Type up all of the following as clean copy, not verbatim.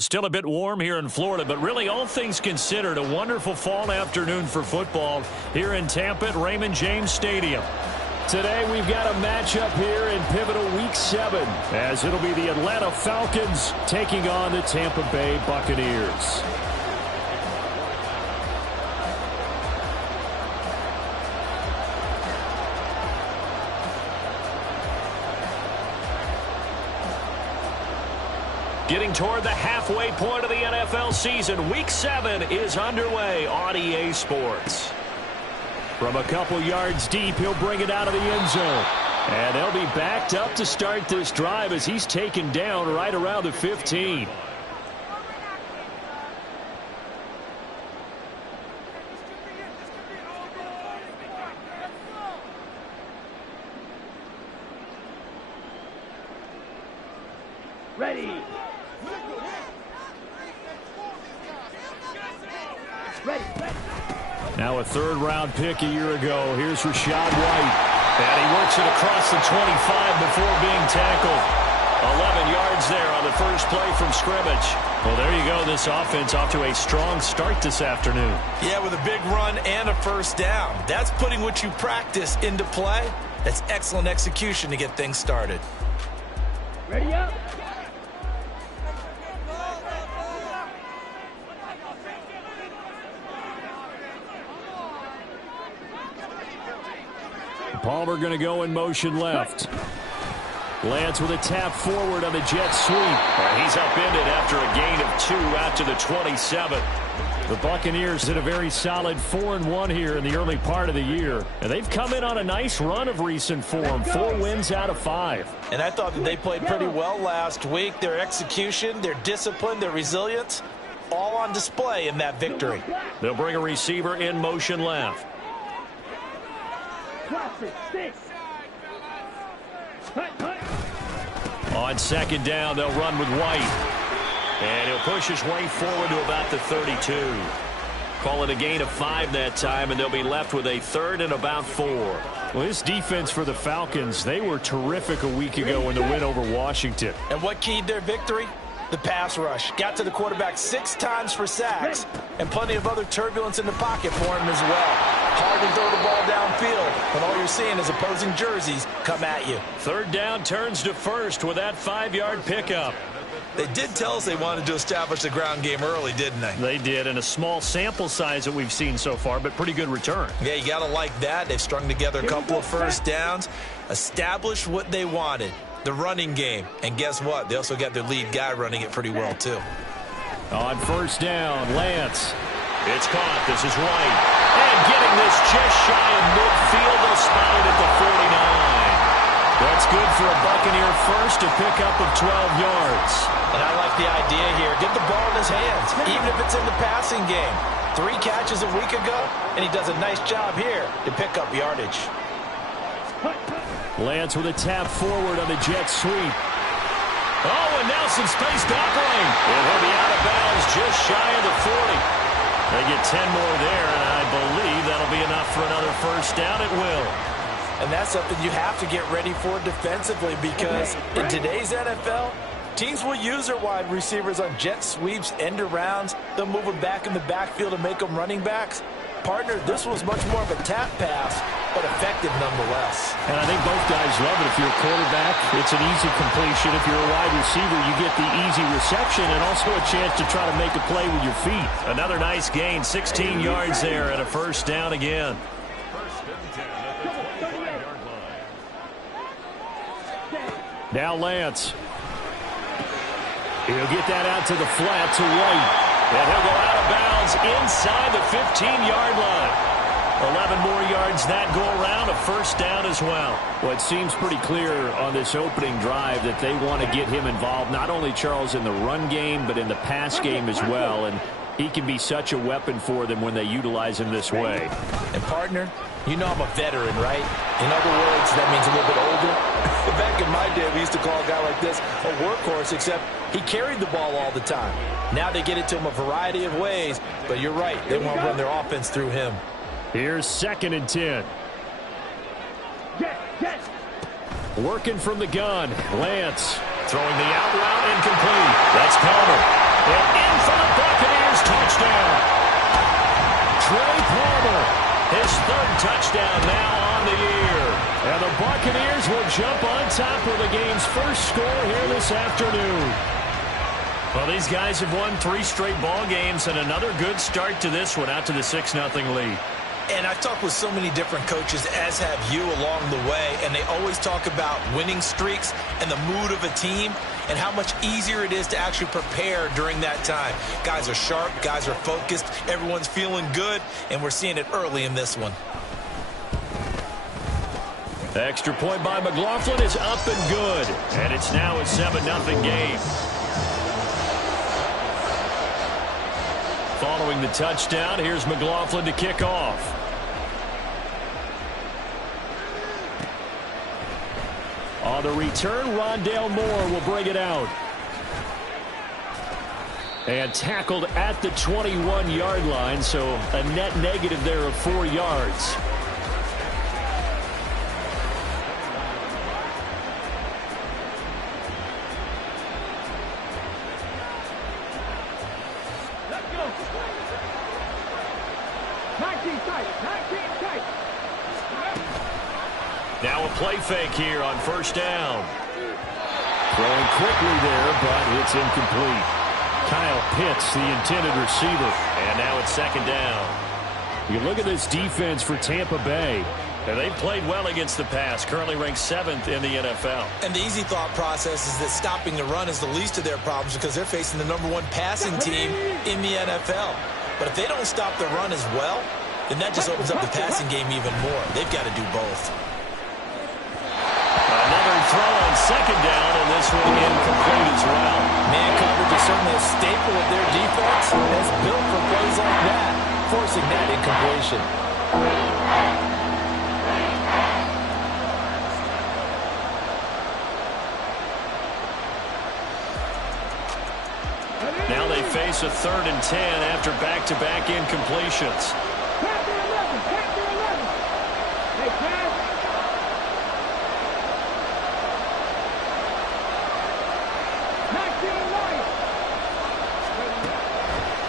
Still a bit warm here in Florida, but really all things considered, a wonderful fall afternoon for football here in Tampa at Raymond James Stadium. Today we've got a matchup here in pivotal Week 7, as it'll be the Atlanta Falcons taking on the Tampa Bay Buccaneers. Getting toward the halfway point of the NFL season, Week 7 is underway on EA Sports. From a couple yards deep, he'll bring it out of the end zone. And they'll be backed up to start this drive as he's taken down right around the 15. Ready. Now a third-round pick a year ago. Here's Rachaad White. And he works it across the 25 before being tackled. 11 yards there on the first play from scrimmage. Well, there you go. This offense off to a strong start this afternoon. Yeah, with a big run and a first down. That's putting what you practice into play. That's excellent execution to get things started. Ready up. Palmer going to go in motion left. Lance with a tap forward on the jet sweep. He's upended after a gain of 2 out to the 27. The Buccaneers did a very solid 4-1 here in the early part of the year. And they've come in on a nice run of recent form. 4 wins out of 5. And I thought that they played pretty well last week. Their execution, their discipline, their resilience, all on display in that victory. They'll bring a receiver in motion left. On second down, they'll run with White. And he'll push his way forward to about the 32. Call it a gain of 5 that time, and they'll be left with a third and about 4. Well, this defense for the Falcons, they were terrific a week ago in the win over Washington. And what keyed their victory? The pass rush. Got to the quarterback 6 times for sacks, and plenty of other turbulence in the pocket for him as well. Hard to throw the ball downfield when all you're seeing is opposing jerseys come at you. Third down turns to first with that 5-yard pickup. They did tell us they wanted to establish the ground game early, didn't they? They did, and a small sample size that we've seen so far, but pretty good return. Yeah, you got to like that. They've strung together a couple of first downs, established what they wanted. The running game. And guess what? They also got their lead guy running it pretty well, too. On first down, Lance. It's caught. This is White. And getting this just shy of midfield. They'll spot it at the 49. That's good for a Buccaneer first, a pickup of 12 yards. And I like the idea here. Get the ball in his hands, even if it's in the passing game. 3 catches a week ago, and he does a nice job here to pick up yardage. Lance with a tap forward on the jet sweep. Oh, and now some space to operate. And he'll be out of bounds just shy of the 40. They get 10 more there, and I believe that'll be enough for another first down. It will. And that's something you have to get ready for defensively, because in today's NFL, teams will use their wide receivers on jet sweeps, end arounds. They'll move them back in the backfield and make them running backs. Partner, this was much more of a tap pass, but effective nonetheless. And I think both guys love it. If you're a quarterback, it's an easy completion. If you're a wide receiver, you get the easy reception and also a chance to try to make a play with your feet. Another nice gain, 16 yards there and a first down again. Now Lance. He'll get that out to the flat to White. And he'll go out of bounds inside the 15-yard line. 11 more yards that go around, a first down as well. Well, it seems pretty clear on this opening drive that they want to get him involved, not only, Charles, in the run game, but in the pass game as well. And he can be such a weapon for them when they utilize him this way. And, partner, you know I'm a veteran, right? In other words, that means a little bit older. Back in my day, we used to call a guy like this a workhorse, except he carried the ball all the time. Now they get it to him a variety of ways, but you're right. They want to run their offense through him. Here's 2nd and 10. Working from the gun. Lance throwing the out route incomplete. That's Palmer. And in for the Buccaneers touchdown. Trey Palmer, his third touchdown now on the year. And the Buccaneers will jump on top of the game's first score here this afternoon. Well, these guys have won 3 straight ball games and another good start to this one out to the 6-0 lead. And I've talked with so many different coaches, as have you, along the way, and they always talk about winning streaks and the mood of a team and how much easier it is to actually prepare during that time. Guys are sharp, guys are focused, everyone's feeling good, and we're seeing it early in this one. Extra point by McLaughlin is up and good, and it's now a 7-0 game. Following the touchdown, here's McLaughlin to kick off. On the return, Rondale Moore will bring it out. And tackled at the 21-yard line, so a net negative there of 4 yards. Now a play fake here on first down. Throwing quickly there, but it's incomplete. Kyle Pitts, the intended receiver. And now it's second down. You look at this defense for Tampa Bay. And they've played well against the pass, currently ranked 7th in the NFL. And the easy thought process is that stopping the run is the least of their problems because they're facing the #1 passing team in the NFL. But if they don't stop the run as well, then that just opens up the passing game even more. They've got to do both. Another throw on second down, and this one incomplete as well. Man coverage is certainly a staple of their defense. It's built for plays like that, forcing that incompletion. Now they face a 3rd and 10 after back-to-back incompletions.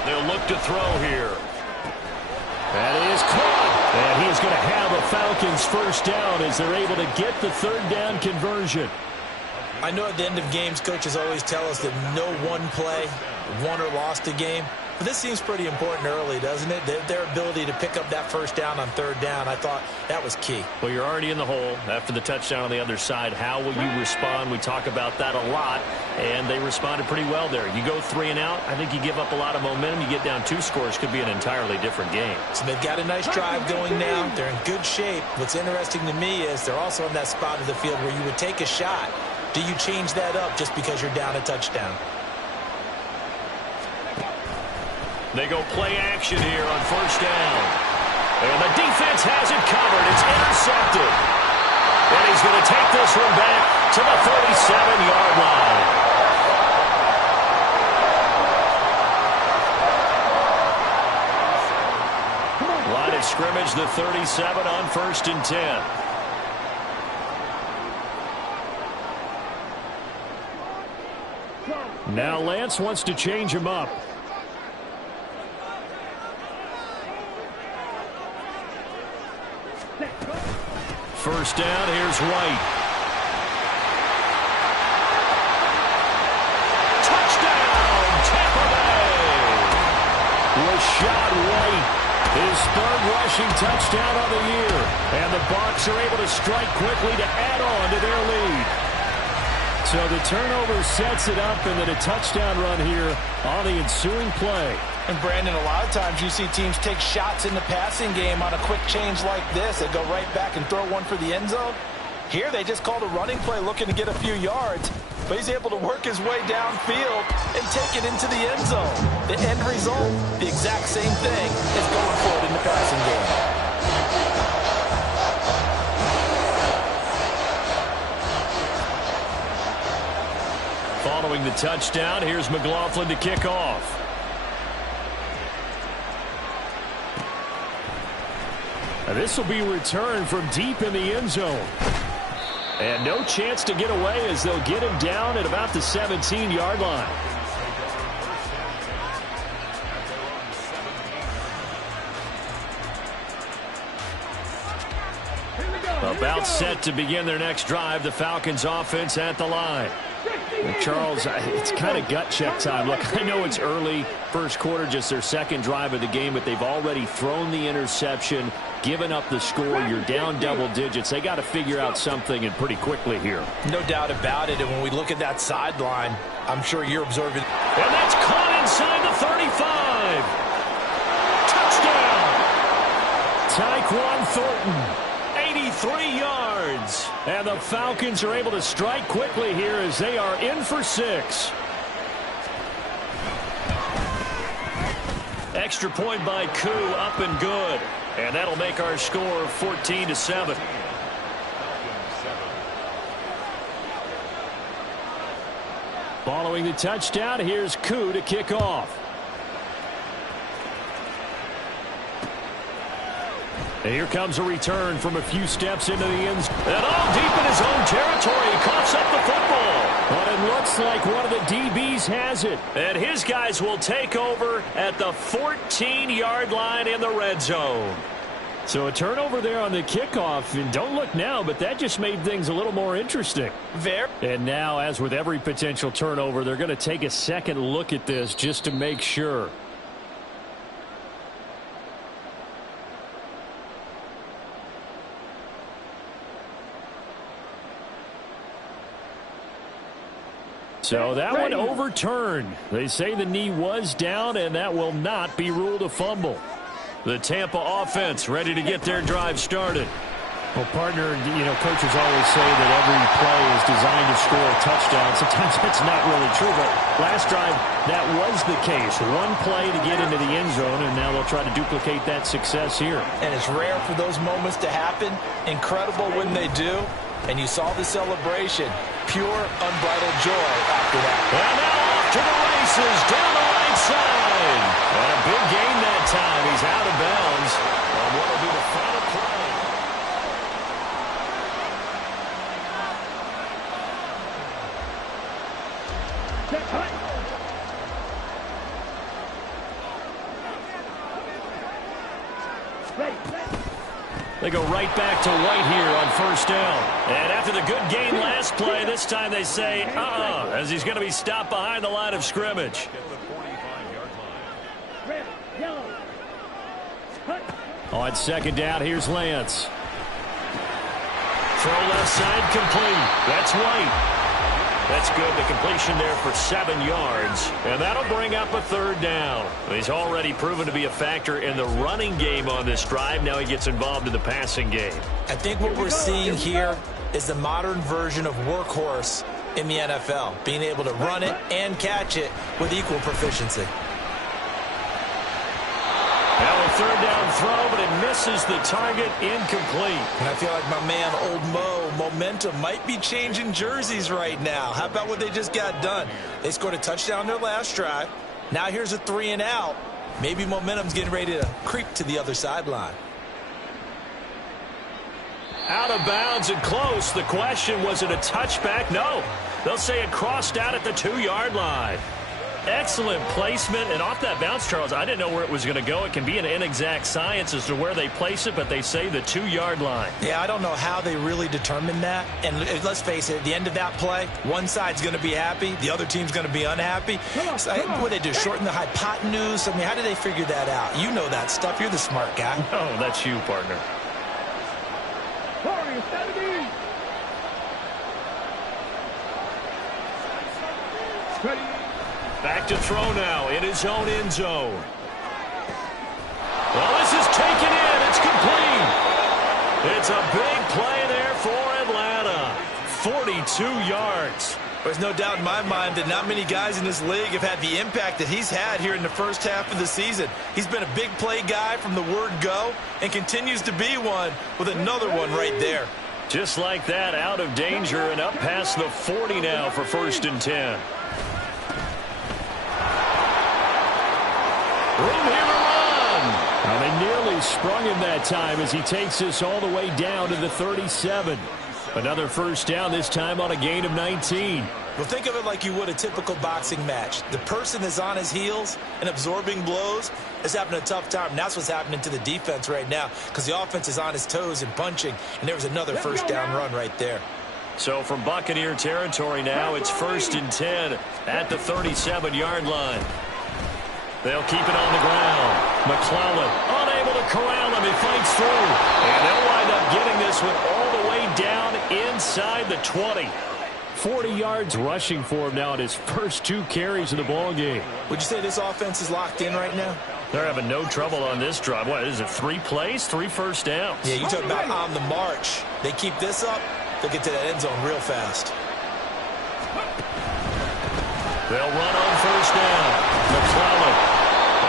They'll look to throw here. That is caught. And he is going to have a Falcons first down as they're able to get the 3rd down conversion. I know at the end of games, coaches always tell us that no one play won or lost a game. But this seems pretty important early, doesn't it? Their ability to pick up that first down on 3rd down, I thought that was key. Well, you're already in the hole after the touchdown on the other side. How will you respond? We talk about that a lot, and they responded pretty well there. You go 3 and out, I think you give up a lot of momentum. You get down 2 scores, could be an entirely different game. So they've got a nice drive going now. They're in good shape. What's interesting to me is they're also in that spot of the field where you would take a shot. Do you change that up just because you're down a touchdown? They go play action here on first down. And the defense has it covered. It's intercepted. And he's going to take this one back to the 37-yard line. Line of scrimmage, the 37 on 1st and 10. Now Lance wants to change him up. First down, here's White. Touchdown, Tampa Bay! Rashad White, his 3rd rushing touchdown of the year. And the Bucs are able to strike quickly to add on to their lead. So the turnover sets it up, and then a touchdown run here on the ensuing play. And, Brandon, a lot of times you see teams take shots in the passing game on a quick change like this. They go right back and throw one for the end zone. Here they just called a running play looking to get a few yards, but he's able to work his way downfield and take it into the end zone. The end result, the exact same thing as going for it in the passing game. Following the touchdown, here's McLaughlin to kick off. And this will be returned from deep in the end zone. And no chance to get away as they'll get him down at about the 17-yard line. all set to begin their next drive. The Falcons offense at the line. And Charles, it's kind of gut check time. Look, I know it's early, first quarter, just their second drive of the game, but they've already thrown the interception, given up the score. You're down double digits. They got to figure out something, and pretty quickly here. No doubt about it. And when we look at that sideline, I'm sure you're observing. And that's caught inside the 35. Touchdown. Tyquan Thornton. 83 yards. And the Falcons are able to strike quickly here as they are in for 6. Extra point by Koo, up and good. And that'll make our score 14-7. Following the touchdown, here's Koo to kick off. And here comes a return from a few steps into the end zone. And all deep in his own territory. He coughs up the football. But it looks like one of the DBs has it. And his guys will take over at the 14-yard line in the red zone. So a turnover there on the kickoff. And don't look now, but that just made things a little more interesting. And now, as with every potential turnover, they're going to take a second look at this just to make sure. So that one overturned. They say the knee was down, and that will not be ruled a fumble. The Tampa offense ready to get their drive started. Well, partner, you know, coaches always say that every play is designed to score a touchdown. Sometimes that's not really true, but last drive, that was the case. One play to get into the end zone, and now they'll try to duplicate that success here. And it's rare for those moments to happen. Incredible when they do. And you saw the celebration. Pure, unbridled joy after that. And now off to the races down the right side. And a big gain that time. He's out of bounds. And what will be the final play? They go right back to White here on first down. And after the good gain last play, this time they say, as he's going to be stopped behind the line of scrimmage. On second down, here's Lance. Throw left side complete. That's White. That's good. The completion there for 7 yards. And that'll bring up a third down. He's already proven to be a factor in the running game on this drive. Now he gets involved in the passing game. I think what we're seeing here is the modern version of workhorse in the NFL. Being able to run it and catch it with equal proficiency. Now a third down throw, but it misses the target, incomplete. And I feel like my man, Old Mo, momentum might be changing jerseys right now. How about what they just got done? They scored a touchdown their last drive. Now here's a 3 and out. Maybe momentum's getting ready to creep to the other sideline. Out of bounds and close. The question, was it a touchback? No. They'll say it crossed out at the 2-yard line. Excellent placement, and off that bounce, Charles, I didn't know where it was going to go. It can be an inexact science as to where they place it, but they say the 2-yard line. Yeah, I don't know how they really determined that. And let's face it, at the end of that play, one side's going to be happy, the other team's going to be unhappy. So, what they do, shorten the hypotenuse? I mean, how did they figure that out? You know that stuff. You're the smart guy. Oh, that's you, partner. Back to throw now in his own end zone. Well, this is taken in. It's complete. It's a big play there for Atlanta. 42 yards. There's no doubt in my mind that not many guys in this league have had the impact that he's had here in the first half of the season. He's been a big play guy from the word go and continues to be one with another one right there. Just like that, out of danger and up past the 40 now for 1st and 10. Room here to run. Now they nearly sprung him that time as he takes this all the way down to the 37. Another first down, this time on a gain of 19. Well, think of it like you would a typical boxing match. The person that's on his heels and absorbing blows is having a tough time. And that's what's happening to the defense right now because the offense is on his toes and punching, and there was another first down run right there. So from Buccaneer territory now, it's 1st and 10 at the 37-yard line. They'll keep it on the ground. McClellan unable to corral him. He fights through. And they'll wind up getting this one all the way down inside the 20. 40 yards rushing for him now in his first 2 carries of the ball game. Would you say this offense is locked in right now? They're having no trouble on this drive. What is it, 3 plays, 3 first downs? Yeah, you talk about on the march. They keep this up, they'll get to that end zone real fast. They'll run on first down. McClellan.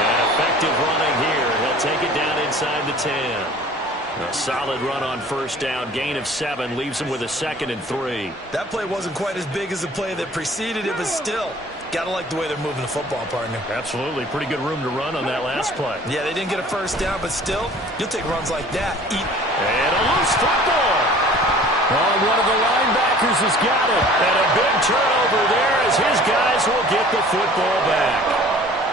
And effective running here. He'll take it down inside the 10. A solid run on first down. Gain of 7 leaves him with a 2nd and 3. That play wasn't quite as big as the play that preceded it, but still, got to like the way they're moving the football, partner. Absolutely. Pretty good room to run on that last play. Yeah, they didn't get a first down, but still, you'll take runs like that. And a loose football. Oh, one of the linebackers has got it. And a big turnover there as his guys will get the football back.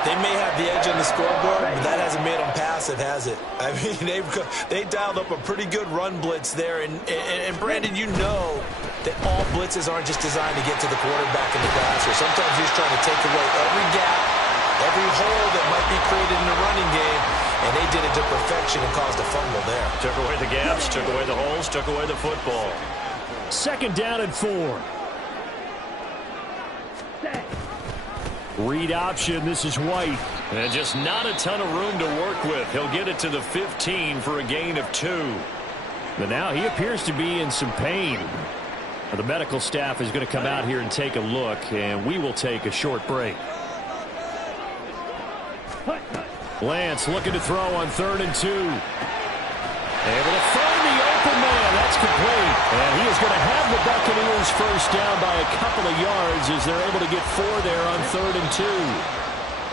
They may have the edge on the scoreboard, but that hasn't made them passive, has it? I mean, they dialed up a pretty good run blitz there. And Brandon, you know that all blitzes aren't just designed to get to the quarterback in the passer. Sometimes you're just trying to take away every gap, every hole that might be created in the running game, and they did it to perfection and caused a fumble there. Took away the gaps, took away the holes, took away the football. 2nd down and 4. Read option, this is White. And just not a ton of room to work with. He'll get it to the 15 for a gain of 2. But now he appears to be in some pain. The medical staff is going to come out here and take a look, and we will take a short break. Lance looking to throw on 3rd and 2. Able to find the open man. That's complete. And he is going to have the Buccaneers first down by a couple of yards as they're able to get 4 there on 3rd and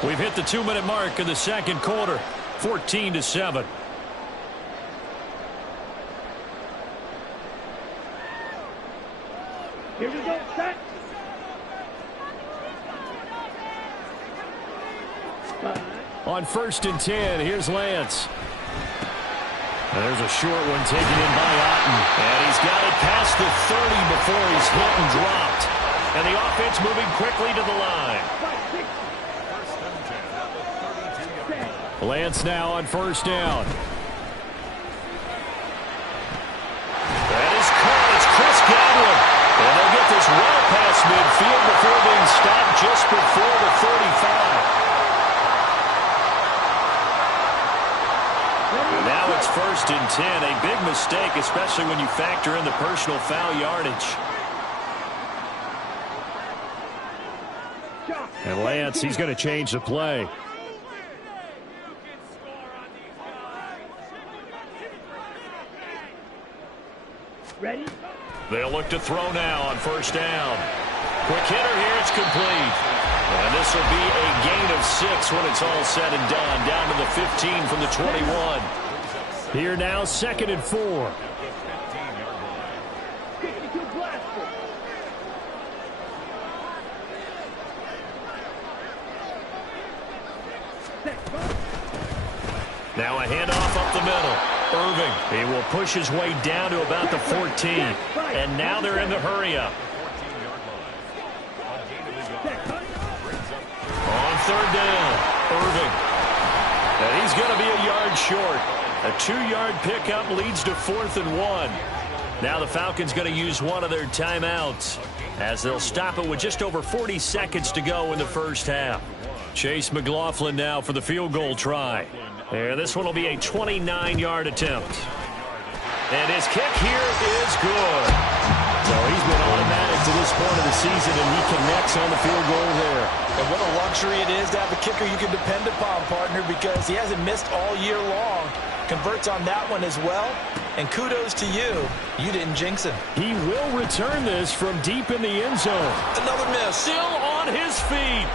2. We've hit the 2-minute mark in the 2nd quarter. 14-7. Here we go, set. On 1st and 10, here's Lance. And there's a short one taken in by Otten. And he's got it past the 30 before he's hit and dropped. And the offense moving quickly to the line. Lance now on 1st down. That is caught. It's Chris Godwin. And they'll get this well past midfield before being stopped just before the 35. Now it's 1st and 10. A big mistake, especially when you factor in the personal foul yardage. And Lance, he's going to change the play. Ready? They'll look to throw now on 1st down. Quick hitter here, it's complete. And this will be a gain of 6 when it's all said and done. Down to the 15 from the 21. Here now, 2nd and 4. Now a handoff up the middle. Irving, he will push his way down to about the 14. And now they're in the hurry-up. On 3rd down, Irving. And he's going to be a yard short. A 2-yard pickup leads to 4th and 1. Now the Falcons going to use one of their timeouts as they'll stop it with just over 40 seconds to go in the first half. Chase McLaughlin now for the field goal try. And this one will be a 29-yard attempt. And his kick here is good. So he's been automatic to this point of the season, and he connects on the field goal there. And what a luxury it is to have a kicker you can depend upon, partner, because he hasn't missed all year long. Converts on that one as well. And kudos to you. You didn't jinx him. He will return this from deep in the end zone. Another miss. Still on his feet.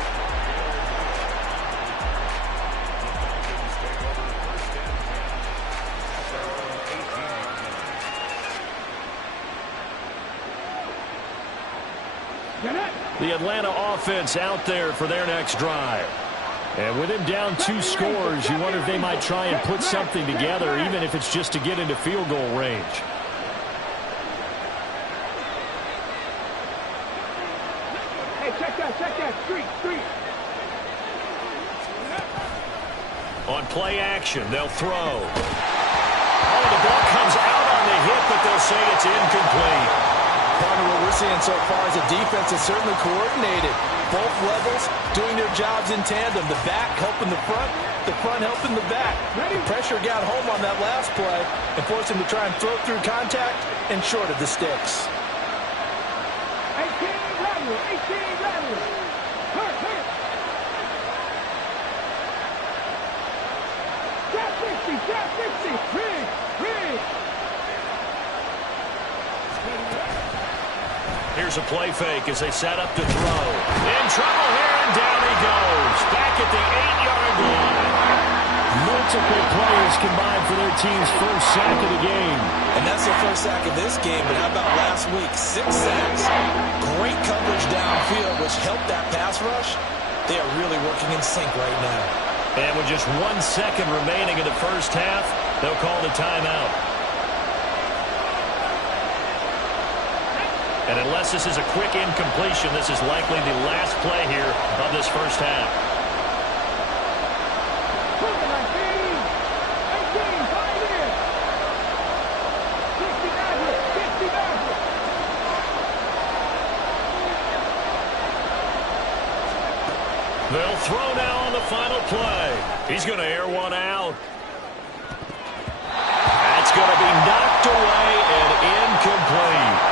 The Atlanta offense out there for their next drive. And with him down 2 scores, you wonder if they might try and put something together, even if it's just to get into field goal range. Hey, check that. Street. On play action, they'll throw. Oh, the ball comes out on the hit, but they'll say it's incomplete. Partner, what we're seeing so far is a defense that's certainly coordinated. Both levels doing their jobs in tandem. The back helping the front helping the back. The pressure got home on that last play and forced him to try and throw through contact and short of the sticks. 18 level. Hurt. Drop 60. Rig. Here's a play fake as they set up to throw. In trouble here, and down he goes. Back at the 8-yard line. Multiple players combined for their team's first sack of the game. And that's the first sack of this game, but how about last week? 6 sacks. Great coverage downfield, which helped that pass rush. They are really working in sync right now. And with just 1 second remaining in the first half, they'll call the timeout. And unless this is a quick incompletion, this is likely the last play here of this first half. 18, they'll throw now on the final play. He's going to air one out. That's going to be knocked away and incomplete.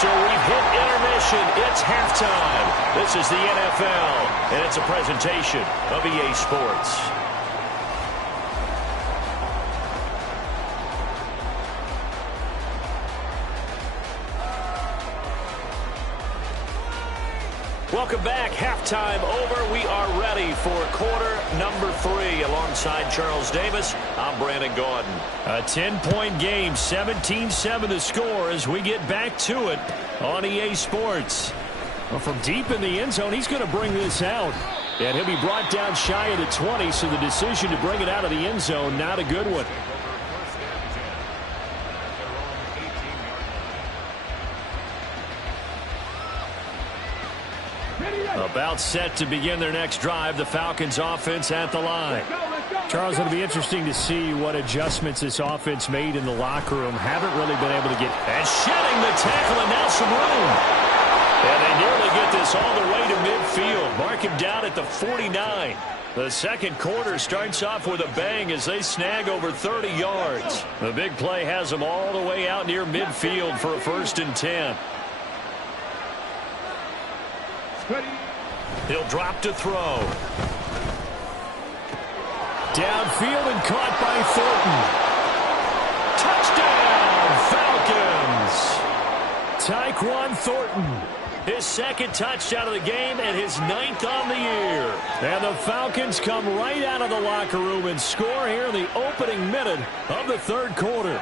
So we've hit intermission. It's halftime. This is the NFL, and it's a presentation of EA Sports. Welcome back. Halftime over. We are ready for quarter number 3. Alongside Charles Davis, I'm Brandon Gaudin. A 10-point game, 17-7 the score as we get back to it on EA Sports. Well, from deep in the end zone, he's going to bring this out. And he'll be brought down shy of the 20, so the decision to bring it out of the end zone, not a good one. About set to begin their next drive. The Falcons offense at the line. Charles, it'll be interesting to see what adjustments this offense made in the locker room. Haven't really been able to get... And shedding the tackle, and now some room. And they nearly get this all the way to midfield. Mark him down at the 49. The second quarter starts off with a bang as they snag over 30 yards. The big play has them all the way out near midfield for a 1st and 10. He'll drop to throw. Downfield and caught by Thornton. Touchdown, Falcons. Tyquan Thornton. His 2nd touchdown of the game and his 9th on the year. And the Falcons come right out of the locker room and score here in the opening minute of the 3rd quarter.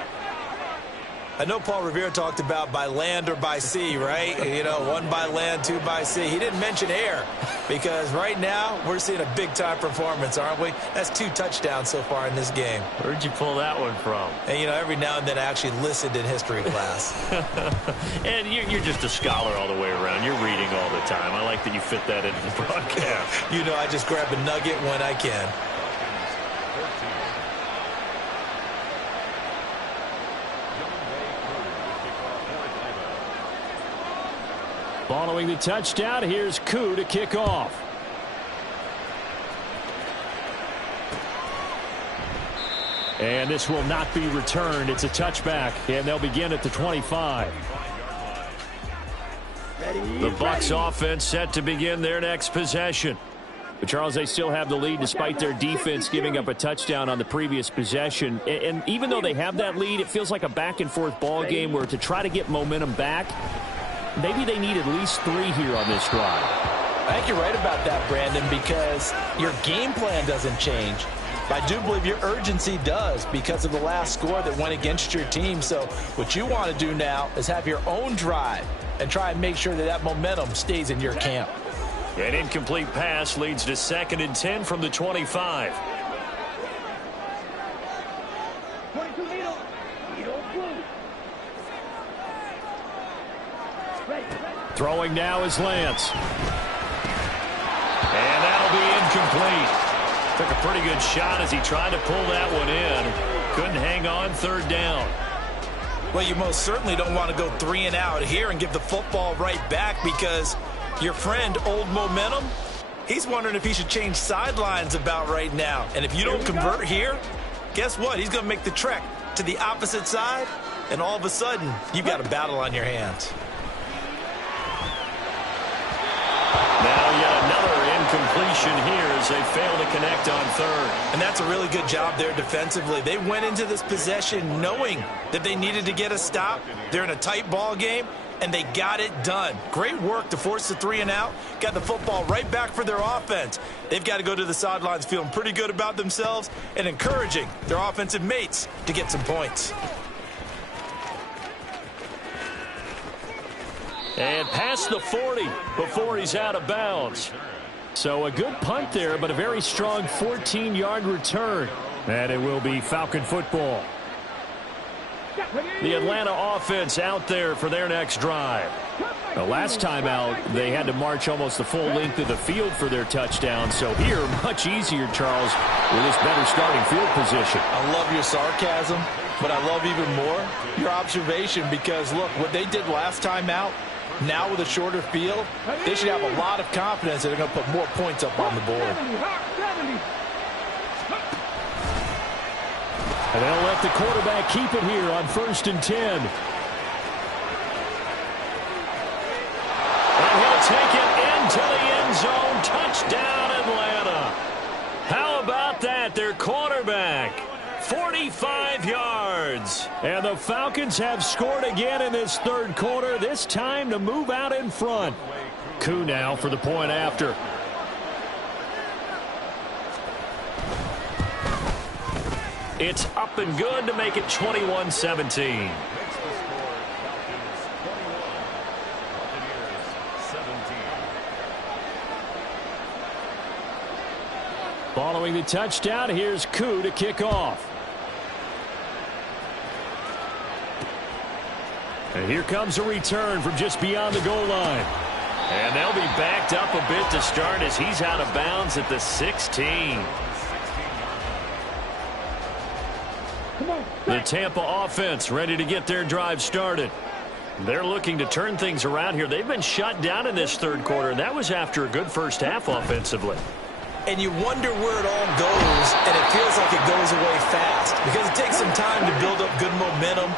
I know Paul Revere talked about by land or by sea, right? You know, 1 by land, 2 by sea. He didn't mention air because right now we're seeing a big-time performance, aren't we? That's 2 touchdowns so far in this game. Where'd you pull that one from? And, you know, every now and then I actually listened in history class. And you're just a scholar all the way around. You're reading all the time. I like that you fit that into the broadcast. You know, I just grab a nugget when I can. Following the touchdown, here's Koo to kick off. And this will not be returned. It's a touchback, and they'll begin at the 25. The Bucs offense set to begin their next possession. But, Charles, they still have the lead despite their defense giving up a touchdown on the previous possession. And even though they have that lead, it feels like a back-and-forth ball game where to try to get momentum back, maybe they need at least 3 here on this drive. I think you're right about that, Brandon, because your game plan doesn't change. I do believe your urgency does because of the last score that went against your team. So what you want to do now is have your own drive and try and make sure that that momentum stays in your camp. An incomplete pass leads to 2nd and 10 from the 25. 22 Needle. Needle blue. Throwing now is Lance. And that'll be incomplete. Took a pretty good shot as he tried to pull that one in. Couldn't hang on 3rd down. Well, you most certainly don't want to go 3 and out here and give the football right back, because your friend, Old Momentum, he's wondering if he should change sidelines about right now. And if you don't convert here, guess what? He's going to make the trek to the opposite side, and all of a sudden, you've got a battle on your hands. Now yet another incompletion here as they fail to connect on 3rd. And that's a really good job there defensively. They went into this possession knowing that they needed to get a stop. They're in a tight ball game, and they got it done. Great work to force the 3 and out. Got the football right back for their offense. They've got to go to the sidelines feeling pretty good about themselves and encouraging their offensive mates to get some points. And past the 40 before he's out of bounds. So a good punt there, but a very strong 14-yard return. And it will be Falcon football. The Atlanta offense out there for their next drive. The last time out, they had to march almost the full length of the field for their touchdown. So here, much easier, Charles, with this better starting field position. I love your sarcasm, but I love even more your observation, because, look, what they did last time out, now with a shorter field, they should have a lot of confidence that they're going to put more points up on the board. And they'll let the quarterback keep it here on 1st and 10. And he'll take it into the end zone. Touchdown, Atlanta. How about that? Their quarterback, 45 yards. And the Falcons have scored again in this 3rd quarter, this time to move out in front. Koo now for the point after. It's up and good to make it 21-17. Following the touchdown, here's Koo to kick off. And here comes a return from just beyond the goal line. And they'll be backed up a bit to start as he's out of bounds at the 16. The Tampa offense ready to get their drive started. They're looking to turn things around here. They've been shut down in this 3rd quarter, and that was after a good first half offensively. And you wonder where it all goes, and it feels like it goes away fast, because it takes some time to build up good momentum,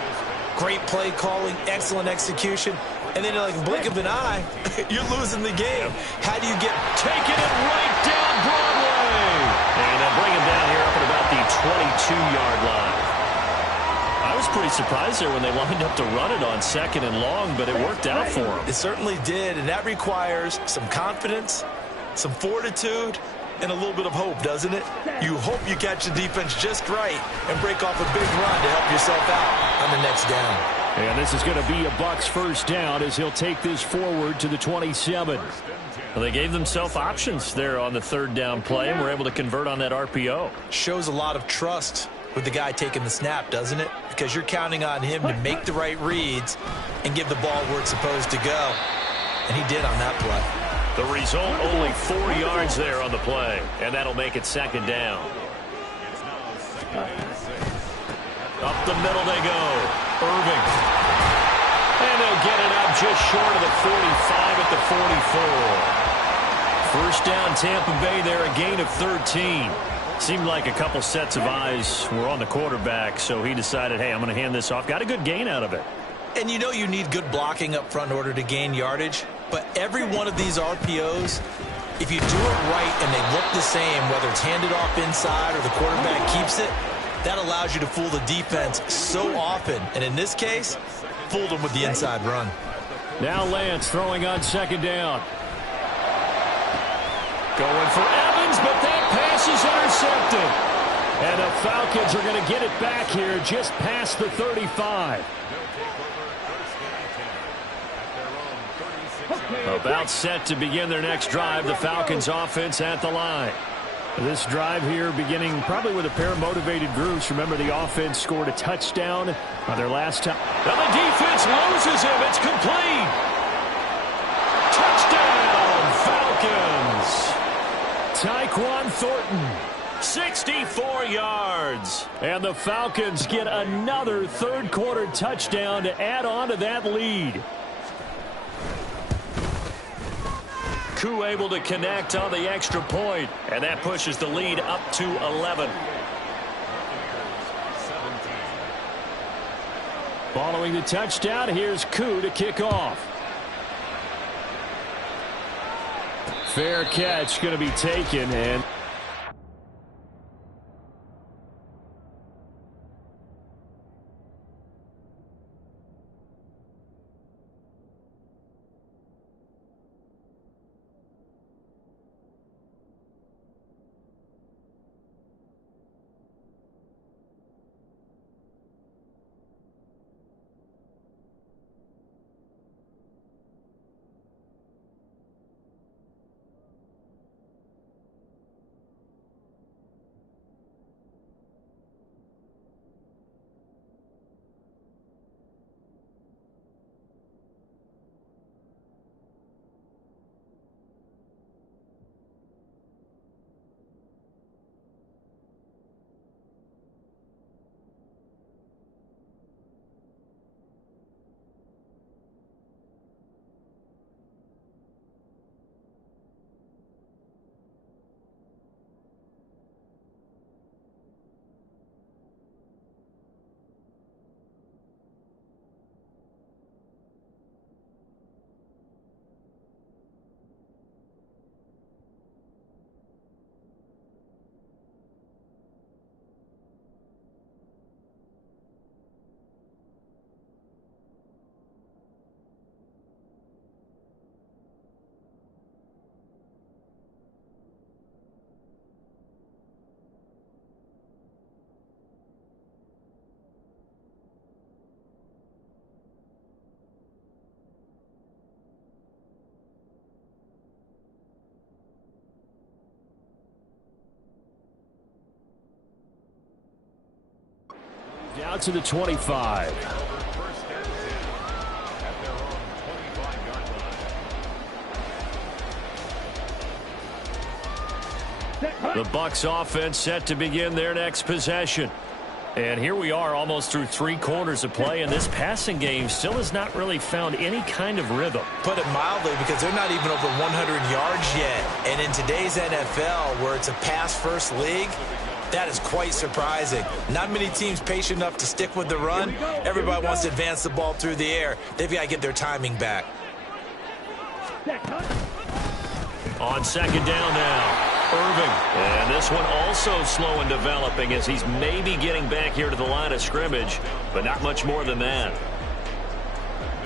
great play calling, excellent execution, and then like a blink of an eye, you're losing the game. How do you get taking it right down Broadway? And they'll bring him down here up at about the 22-yard line. I was pretty surprised there when they lined up to run it on 2nd and long, but it worked out for them. It certainly did, and that requires some confidence, some fortitude, and a little bit of hope, doesn't it? You hope you catch the defense just right and break off a big run to help yourself out on the next down. And this is going to be a Bucs 1st down as he'll take this forward to the 27. Well, they gave themselves options there on the 3rd down play and were able to convert on that RPO. Shows a lot of trust with the guy taking the snap, doesn't it? Because you're counting on him to make the right reads and give the ball where it's supposed to go. And he did on that play. The result, only 4 yards there on the play, and that'll make it 2nd down. Up the middle they go. Irving. And they'll get it up just short of the 45 at the 44. 1st down, Tampa Bay there, a gain of 13. Seemed like a couple sets of eyes were on the quarterback, so he decided, hey, I'm going to hand this off. Got a good gain out of it. And you know you need good blocking up front in order to gain yardage. But every one of these RPOs, if you do it right and they look the same, whether it's handed off inside or the quarterback keeps it, that allows you to fool the defense so often. And in this case, fooled them with the inside run. Now Lance throwing on 2nd down. Going for Evans, but that pass is intercepted. And the Falcons are going to get it back here just past the 35. About set to begin their next drive, the Falcons offense at the line. This drive here beginning probably with a pair of motivated groups. Remember, the offense scored a touchdown on their last time. Now the defense loses him. It's complete. Touchdown, Falcons. Tyquan Thornton, 64 yards. And the Falcons get another third-quarter touchdown to add on to that lead. Koo able to connect on the extra point, and that pushes the lead up to 11. Following the touchdown, here's Koo to kick off. Fair catch going to be taken, and down to the 25. The Bucs offense set to begin their next possession. And here we are almost through 3 quarters of play, and this passing game still has not really found any kind of rhythm. Put it mildly, because they're not even over 100 yards yet. And in today's NFL, where it's a pass-first league, that is quite surprising. Not many teams patient enough to stick with the run. Everybody wants to advance the ball through the air. They've got to get their timing back. On second down now, Irving. And this one also slow in developing as he's maybe getting back here to the line of scrimmage, but not much more than that.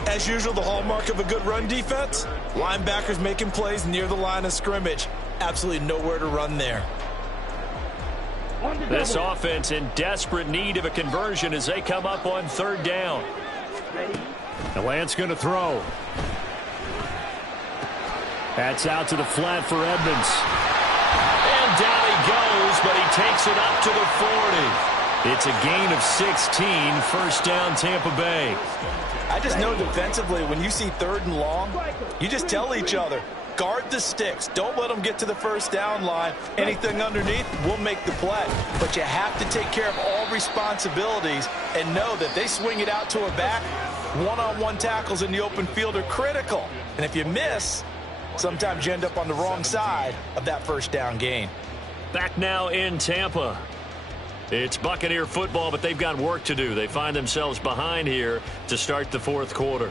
As usual, the hallmark of a good run defense, linebackers making plays near the line of scrimmage. Absolutely nowhere to run there. This offense in desperate need of a conversion as they come up on third down. And Lance going to throw. That's out to the flat for Edmonds. And down he goes, but he takes it up to the 40. It's a gain of 16, first down Tampa Bay. I just know defensively, when you see third and long, you just tell each other, guard the sticks. Don't let them get to the first down line. Anything underneath will make the play. But you have to take care of all responsibilities and know that they swing it out to a back. One-on-one tackles in the open field are critical. And if you miss, sometimes you end up on the wrong side of that first down gain. Back now in Tampa. It's Buccaneer football, but they've got work to do. They find themselves behind here to start the fourth quarter.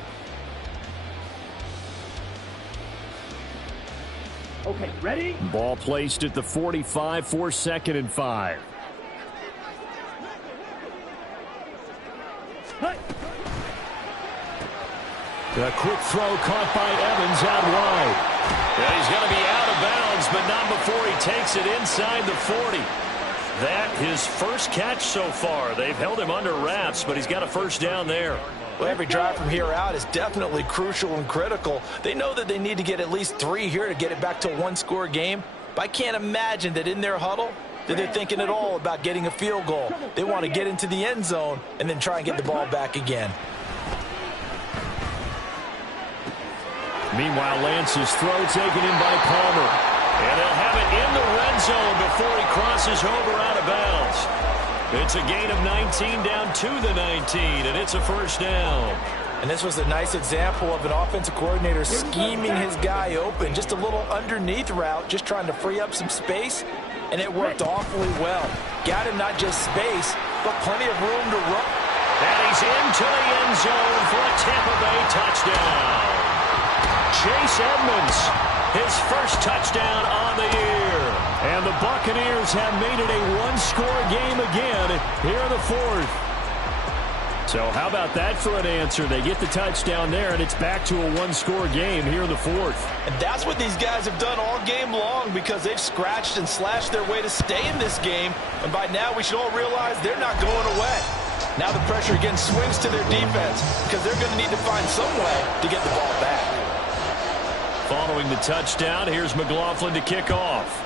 Okay, ready? Ball placed at the 45 for 2nd and 5. Hey. A quick throw caught by Evans out wide. And he's going to be out of bounds, but not before he takes it inside the 40. That his first catch so far. They've held him under wraps, but he's got a first down there. Well, every drive from here out is definitely crucial and critical. They know that they need to get at least 3 here to get it back to a one-score game. But I can't imagine that in their huddle that they're thinking at all about getting a field goal. They want to get into the end zone and then try and get the ball back again. Meanwhile, Lance's throw taken in by Palmer. And they'll have it in the red zone before he crosses over out of bounds. It's a gain of 19 down to the 19, and it's a first down. And this was a nice example of an offensive coordinator scheming his guy open. Just a little underneath route, just trying to free up some space, and it worked awfully well. Got him not just space, but plenty of room to run. And he's into the end zone for a Tampa Bay touchdown. Chase Edmonds, his first touchdown on the year. And the Buccaneers have made it a one-score game again here in the fourth. So how about that for an answer? They get the touchdown there, and it's back to a one-score game here in the fourth. And that's what these guys have done all game long because they've scratched and slashed their way to stay in this game. And by now, we should all realize they're not going away. Now the pressure again swings to their defense because they're going to need to find some way to get the ball back. Following the touchdown, here's McLaughlin to kick off.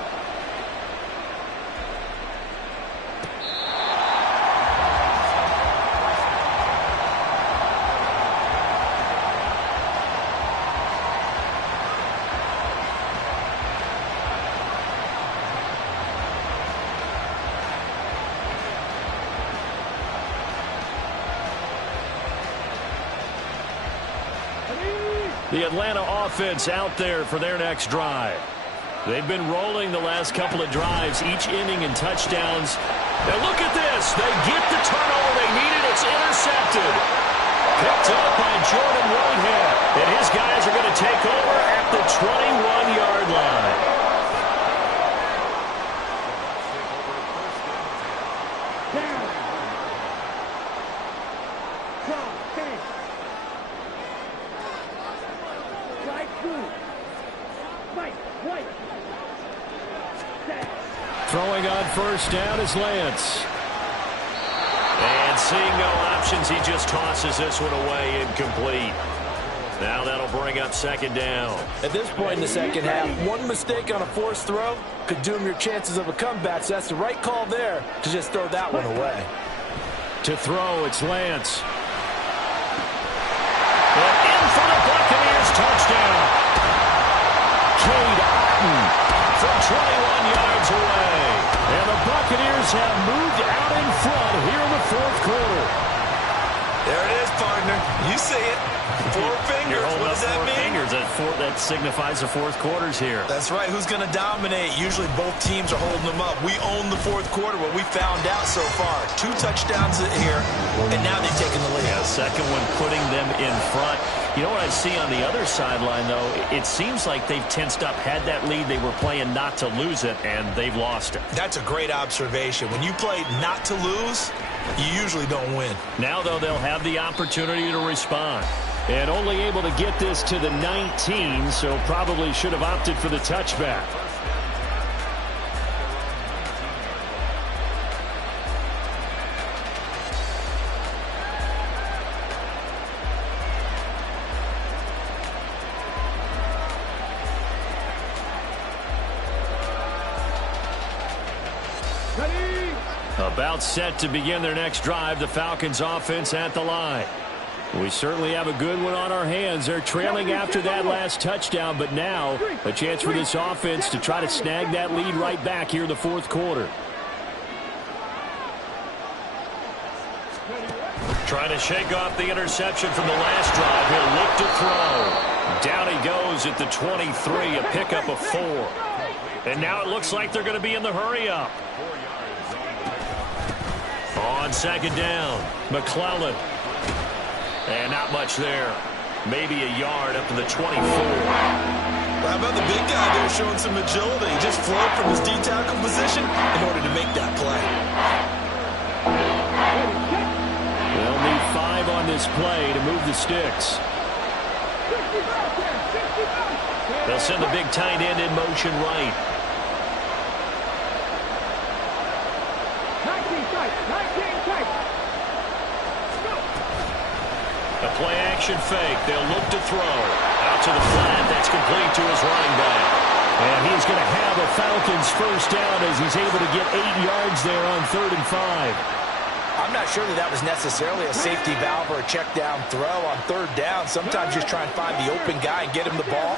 The Atlanta offense out there for their next drive. They've been rolling the last couple of drives, each inning in touchdowns. And look at this. They get the turnover they needed. It's intercepted. Picked up by Jordan Whitehead. And his guys are going to take over at the 21-yard line. Throwing on first down is Lance. And seeing no options, he just tosses this one away incomplete. Now that'll bring up second down. At this point in the second half, one mistake on a forced throw could doom your chances of a comeback. So that's the right call there to just throw that one away. To throw, it's Lance. And in for the Buccaneers touchdown. Cade Otton from 21 yards away. And the Buccaneers have moved out in front here in the fourth quarter. There it is, partner. You see it. 4 fingers. What does that mean? That signifies the fourth quarter's here. That's right. Who's going to dominate? Usually both teams are holding them up. We own the fourth quarter, what we found out so far. 2 touchdowns here, and now they've taken the lead. Yeah, second one putting them in front. You know what I see on the other sideline, though? It seems like they've tensed up, had that lead. They were playing not to lose it, and they've lost it. That's a great observation. When you play not to lose, you usually don't win. Now, though, they'll have the opportunity to respond. And only able to get this to the 19, so probably should have opted for the touchback. About set to begin their next drive, the Falcons offense at the line. We certainly have a good one on our hands. They're trailing after that last touchdown, but now a chance for this offense to try to snag that lead right back here in the fourth quarter. Trying to shake off the interception from the last drive. He'll look to throw. Down he goes at the 23, a pickup of 4. And now it looks like they're going to be in the hurry-up. On second down, McClellan. And not much there. Maybe a yard up to the 24. How about the big guy there showing some agility? He just flowed from his D-tackle position in order to make that play. They'll need 5 on this play to move the sticks. They'll send the big tight end in motion right. tight. 19 tight. Go. A play-action fake. They'll look to throw. Out to the flat. That's complete to his running back. And he's going to have a Falcons first down as he's able to get 8 yards there on 3rd and 5. I'm not sure that was necessarily a safety valve or a check down throw on 3rd down. Sometimes just try and find the open guy and get him the ball.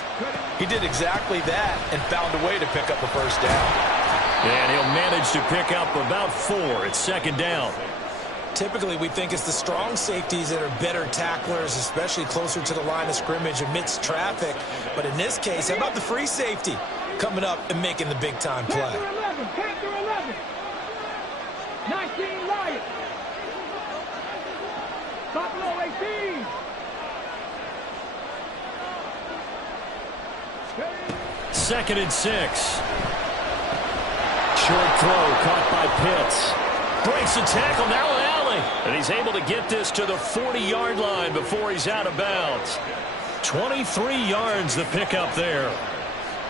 He did exactly that and found a way to pick up a first down. And he'll manage to pick up about 4. It's 2nd down. Typically, we think it's the strong safeties that are better tacklers, especially closer to the line of scrimmage amidst traffic. But in this case, how about the free safety coming up and making the big-time play? Panther 11. 19 Lions. Buffalo 18. Second and 6. Short throw caught by Pitts. Breaks the tackle, now an alley. And he's able to get this to the 40-yard line before he's out of bounds. 23 yards the pickup there.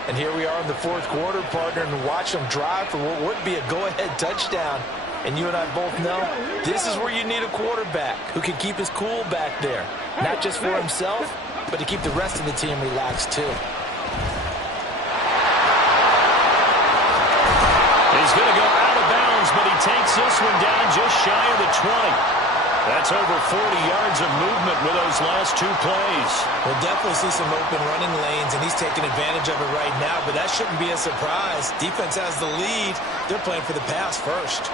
And here we are in the 4th quarter, partner, and watch them drive for what would be a go-ahead touchdown. And you and I both know this is where you need a quarterback who can keep his cool back there. Not just for himself, but to keep the rest of the team relaxed too. He's going to go out of bounds, but he takes this one down just shy of the 20. That's over 40 yards of movement with those last 2 plays. We'll definitely see some open running lanes, and he's taking advantage of it right now, but that shouldn't be a surprise. Defense has the lead. They're playing for the pass first.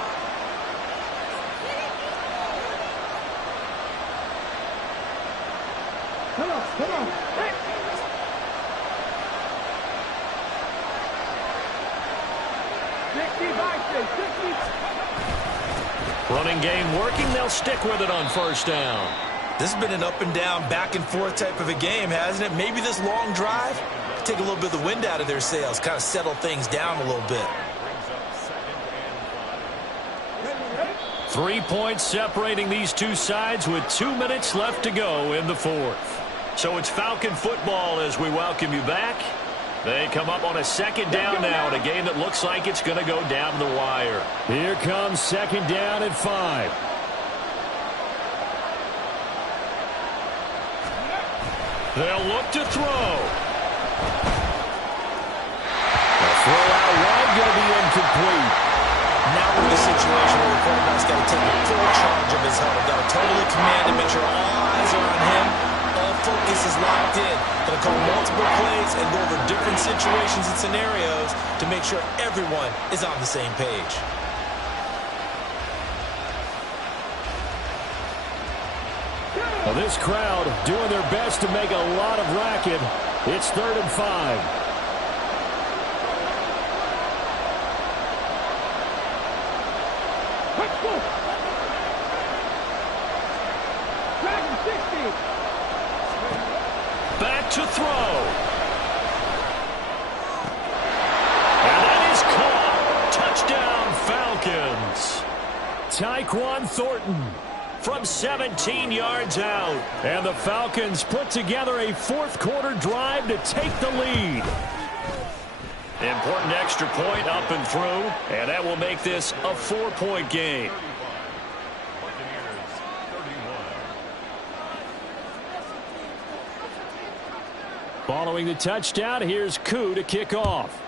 Come on. Hey. Running game working. They'll stick with it on 1st down. This has been an up and down, back and forth type of a game, hasn't it? Maybe this long drive take a little bit of the wind out of their sails, kind of settle things down a little bit. 3 points separating these two sides with 2 minutes left to go in the 4th. So it's Falcon football as we welcome you back. They come up on a 2nd down now in a game that looks like it's going to go down the wire. Here comes 2nd down at 5. They'll look to throw. The throw out wide going to be incomplete. Now we're in a situation where the quarterback's got to take full charge of his helmet. Got to totally command and make sure all eyes are on him. All focus is locked in. Going to call multiple plays and go over different situations and scenarios to make sure everyone is on the same page. Well, this crowd doing their best to make a lot of racket. It's 3rd and 5. Back to throw. And that is caught. Touchdown, Falcons. Tyquan Thornton from 17 yards out. And the Falcons put together a 4th quarter drive to take the lead. Important extra point up and through. And that will make this a 4-point game. Following the touchdown, here's Koo to kick off.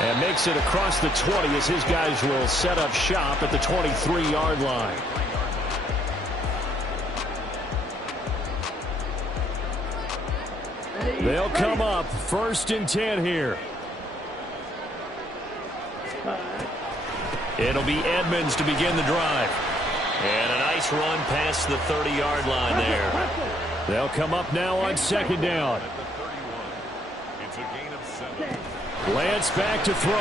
And makes it across the 20 as his guys will set up shop at the 23-yard line. They'll come up 1st and 10 here. It'll be Edmonds to begin the drive. And a nice run past the 30-yard line there. They'll come up now on 2nd down. It's a gain of 7. Lance back to throw.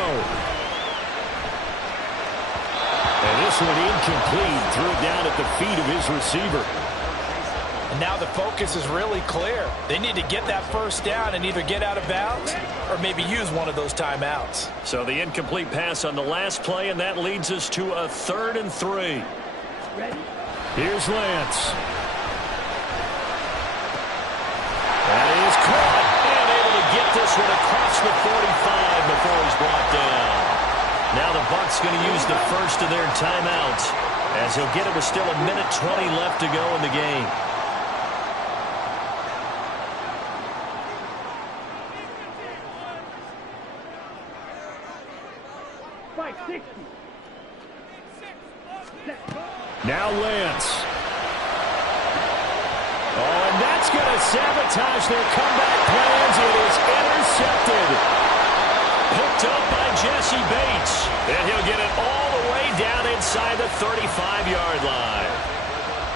And this one incomplete. Threw it down at the feet of his receiver. And now the focus is really clear. They need to get that 1st down and either get out of bounds or maybe use one of those timeouts. So the incomplete pass on the last play, and that leads us to a 3rd and 3. Ready? Here's Lance. That is caught and able to get first of their timeouts, as he'll get it with still 1:20 left to go in the game. Now Lance. Oh, and that's going to sabotage their comeback plans. It is intercepted. Picked up by Jesse Bates. And he'll get it all the way down inside the 35-yard line.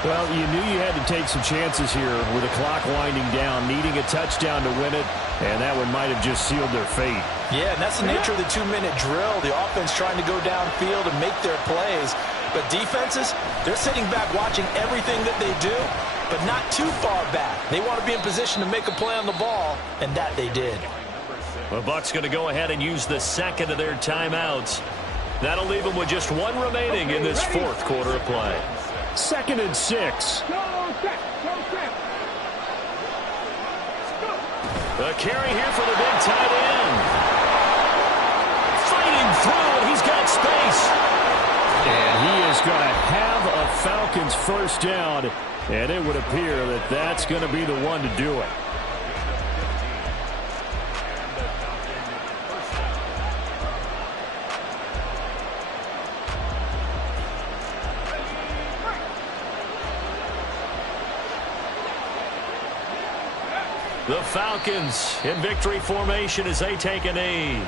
Well, you knew you had to take some chances here with the clock winding down, needing a touchdown to win it, and that one might have just sealed their fate. Yeah, and that's the nature of the 2-minute drill. The offense trying to go downfield and make their plays. But defenses, they're sitting back watching everything that they do, but not too far back. They want to be in position to make a play on the ball, and that they did. The Bucs going to go ahead and use the second of their timeouts. That'll leave them with just one remaining in this fourth quarter of play. 2nd and 6. A carry here for the big tight end. Fighting through, and he's got space. And he is going to have a Falcons first down, and it would appear that that's going to be the one to do it. The Falcons in victory formation as they take a knee.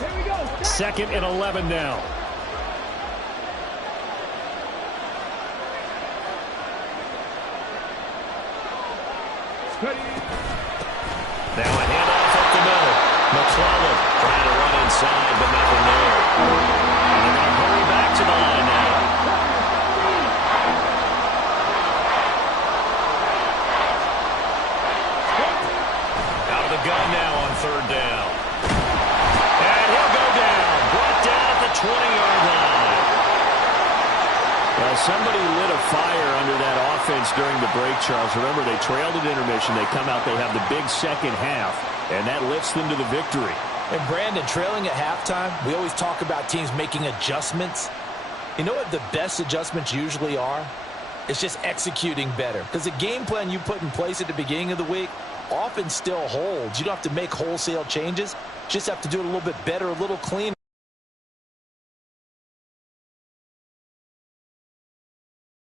Here we go. 2nd and 11 now. Now a handoff up the middle. McClellan trying to run inside, but nothing there. And they're going to hurry back to the line now. Out of the gun now on 3rd down. And he'll go down. Brought down at the 20-yard line. Well, somebody lit a fire under that offense during the break, Charles. Remember, they trailed at intermission. They come out, they have the big second half. And that lifts them to the victory. And Brandon, trailing at halftime, we always talk about teams making adjustments. You know what the best adjustments usually are? It's just executing better. Because the game plan you put in place at the beginning of the week often still holds. You don't have to make wholesale changes. Just have to do it a little bit better, a little cleaner.